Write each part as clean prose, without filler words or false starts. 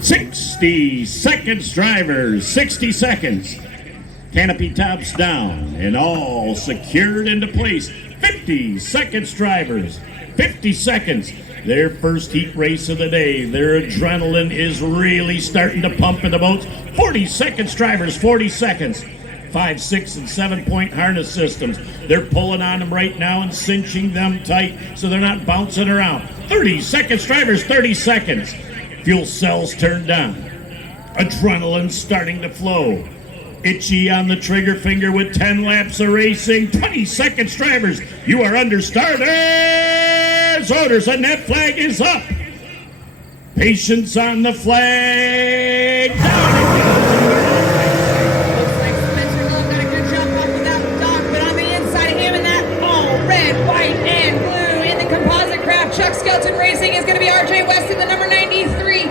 60 seconds, drivers, 60 seconds. Canopy tops down and all secured into place. 50 seconds, drivers, 50 seconds. Their first heat race of the day. Their adrenaline is really starting to pump in the boats. 40 seconds, drivers, 40 seconds. 5, 6, and 7-point harness systems. They're pulling on them right now and cinching them tight so they're not bouncing around. 30 seconds, drivers, 30 seconds. Fuel cells turned on. Adrenaline starting to flow. Itchy on the trigger finger with 10 laps of racing. 20 seconds, drivers. You are under starters orders, and that flag is up. Patience on the flag. Down it goes. Looks like Spencer Love got a good jump off of that dock, but on the inside of him in that all red, white, and blue in the composite craft, Chuck Skelton Racing is going to be RJ West in the number 93.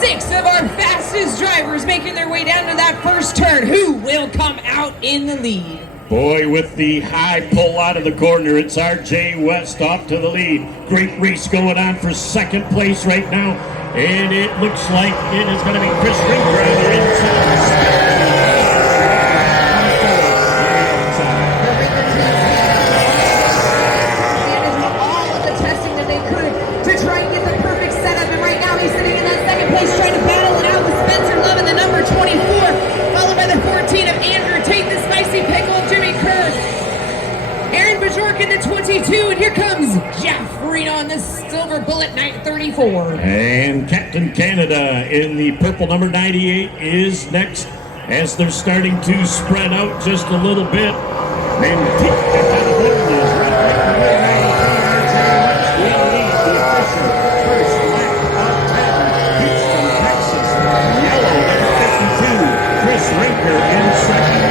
6 of our fastest drivers making their way down to that first turn. Who will come out in the lead? Boy, with the high pull out of the corner, it's RJ West off to the lead. Great race going on for second place right now. And it looks like it is going to be Chris Rinker on the inside. All of the testing that they could to try and get the perfect setup. And right now he's sitting in that second place trying to battle it out with Spencer Love in the number 24, followed by the 14 of Andrew Tate, the spicy pickle of Jimmy Kerr. Aaron Bajork in the 22, and here comes Jeff Reno on the silver bullet, 34. And Captain Canada in the purple number 98 is next as they're starting to spread out just a little bit. Chris Rinker in second.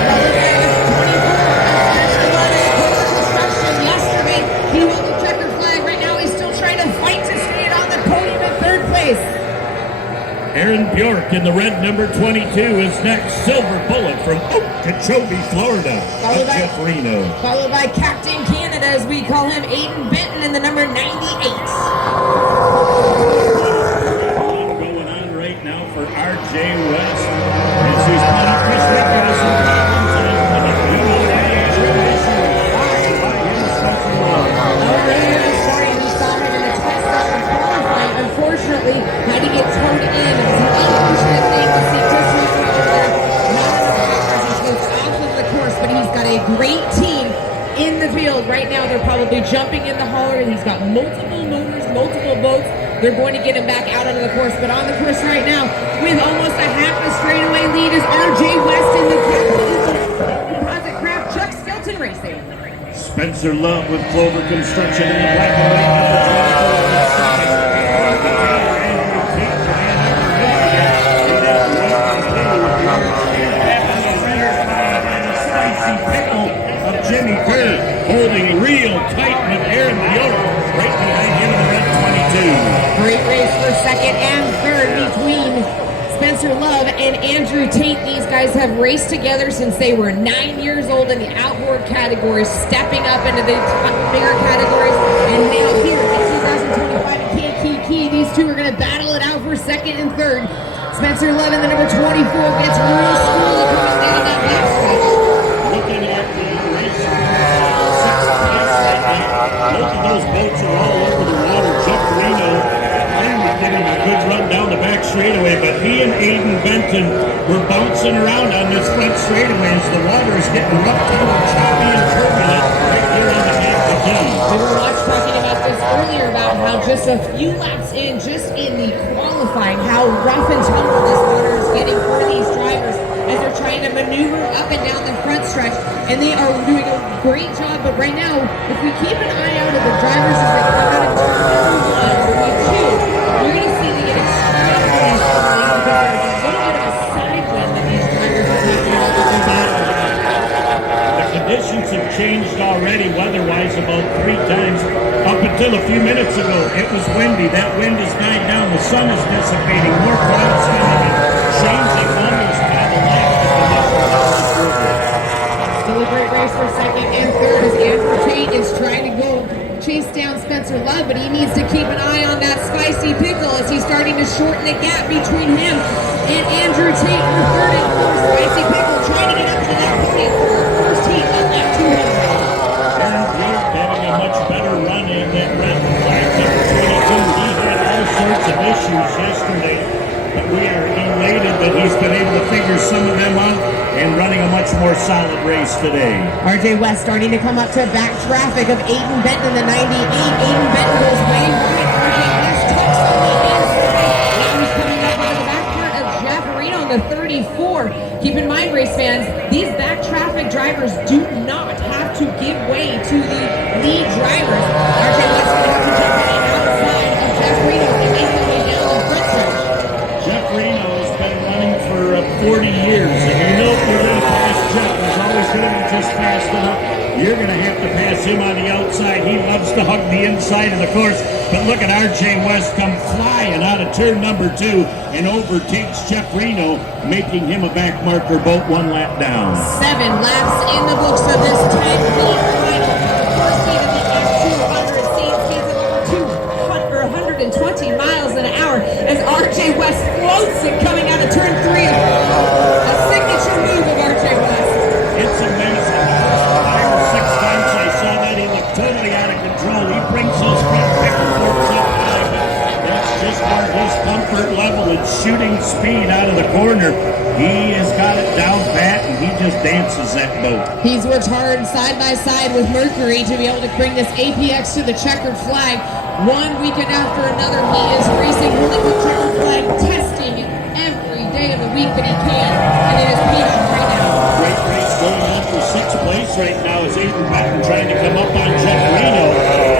Yesterday, he won the checker flag. Right now, he's still trying to fight to stay on the podium in third place. Aaron Bjork in the red number 22 is next. Silver bullet from Okeechobee, Florida. Jeff Reno. Followed by Captain Canada, as we call him, Aiden Benton in the number 98. Going on right now for RJ West. As he's put up Chris Rinker with some problems. Unfortunately, had to get towed in. It was an unfortunate thing to see Chris Rinker out there. Not enough as he goes off of the course, but he's got a great team in the field. Right now, they're probably jumping in the hauler, and he's got multiple motors, multiple boats. They're going to get him back out onto the course, but on the course right now, with almost a half a straightaway lead, is RJ West in the composite craft, Chuck Skelton Racing. Spencer Love with Clover Construction in the black and white. Jimmy Kerr holding real tight with Aaron Bjork right behind him in the red 22. Great race for second and third between Spencer Love and Andrew Tate. These guys have raced together since they were 9 years old in the outboard category, stepping up into the bigger categories. And now here in 2025 in Kankakee, these two are going to battle it out for second and third. Spencer Love in the number 24 gets real school coming down that left stretch. Looking at the race, sixth place right now. Both of those boats are all over the water. Jeff Reno getting a good run down the back straightaway, but he and Aiden Benton were bouncing around on this front straightaway as the water is getting rough, choppy, and turbulent right here on the Kankakee. We were talking about this earlier about how just a few laps in, just in the qualifying, how rough and tumble this water is getting for these drivers as they're trying to maneuver up and down the front stretch, and they are doing a great job. But right now, if we keep an eye out of the drivers as they come out of turn number 1 or 2, you're going to see they get extremely slowly because there's a little bit of a side wind that these drivers are taking out with their battles. The conditions have changed already weather-wise about 3 times. Up until a few minutes ago, it was windy. That wind has died down. The sun is dissipating. More clouds coming in, changing almost by the lap. Still a great race for second and third as Andrew Tate is trying to go chase down Spencer Love, but he needs to keep an eye on that spicy pickle as he's starting to shorten the gap between him and Andrew Tate for third and fourth. Spicy Pickle trying to get up to that point for the first heat on that 200. Aaron Field having a much better run in that red flag number 22. He had all sorts of issues yesterday, but we are elated that he's been able to figure some of them out and running a much more solid race today. RJ West starting to come up to back traffic of Aiden Benton in the 98. Aiden Benton goes way wide. RJ West tucks on the inside. Aiden's coming up into the back part of Jeff Reno in the 34. Keep in mind, race fans, these back traffic drivers do not have to give way to the lead drivers. RJ West going to have to jump on the outside of Jeff Reno to make his way down the front stretch. Jeff Reno has been running for 40 years, and you know if you're going to pass Jeff, he's always going to be just fast enough. You're going to have to pass him on the outside. He loves to hug the inside of the course, but look at RJ West come flying out of turn number 2 and overtakes Jeff Reno, making him a back marker boat 1 lap down. 7 laps in the books of this 10-heat final. First heat of the F200 speeds of over 120 miles an hour as RJ West floats it coming out of turn 3. A signature move of RJ West. It's amazing. The first 5 or 6 times I saw that, he looked totally out of control. He brings those front pickle forks up high, but that's just where his comfort level and shooting speed out of the corner. He has got it down pat, and he just dances that boat. He's worked hard side by side with Mercury to be able to bring this APX to the checkered flag. One weekend after another, he is racing Hollywood checkered flag, testing every day of the week that he can, and it is paying off right now. Great race going on for 6th place right now as Aiden Benton trying to come up on Jeff Reno.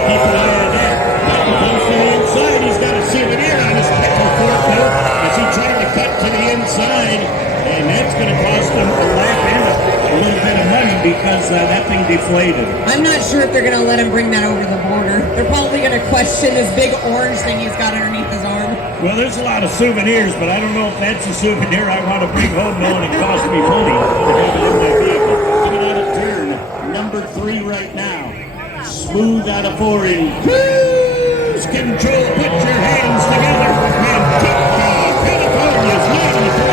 Keep an eye on that. Benton comes to the inside. He's got a souvenir on his pickle fork though as he tried to cut to the inside, and that's going to cost him a lap and a little bit of money because that thing deflated. I'm not sure if they're going to let him bring that over the border. They're probably going to question this big orange thing he's got underneath his arm. Well, there's a lot of souvenirs, but I don't know if that's a souvenir I want to bring home knowing it cost me money to have it in my vehicle. Coming out of turn number 3 right now. Smooth out of 4 in cruise control. Put your hands together and Kankakee, California's 93